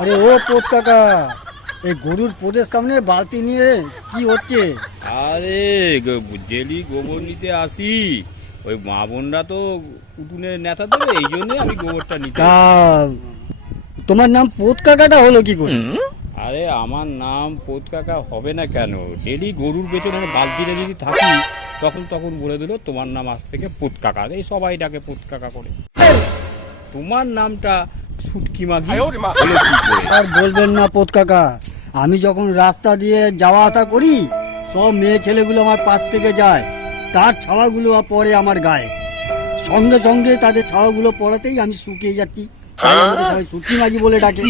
আরে ও পোত কাকা, এই গরুর পোদের সামনে বালতি নিয়ে কি হচ্ছে? আরে ডেলি গোবর নিতে আসি, ওই মা বোনরা তো উঠুনে নেতা দেবে, এই জন্য আমি গোবরটা নিতে তা তোমার নাম পোত কাকাটা হলো কি করে? আরে আমার নাম পোত কাকা হবে না কেন? ডেলি গরুর পেছনে বালতিতে যদি থাকি তখন তখন বলে দিল তোমার নাম আজ থেকে পোত কাকা, এই সবাই ডাকে পোত কাকা করে। তোমার নামটা সুটকি মাগি হলো কি করে? আর বলবেন না পোত কাকা, আমি যখন রাস্তা দিয়ে যাওয়া আসা করি সব মেয়ে ছেলেগুলো আমার পাশ থেকে যায়, তার ছাওয়াগুলো পড়ে আমার গায়ে, সঙ্গে সঙ্গে তাদের ছাওয়াগুলো পড়াতেই আমি শুকিয়ে যাচ্ছি, তাই আমাকে সবাই শুটকি মাগি বলে ডাকে।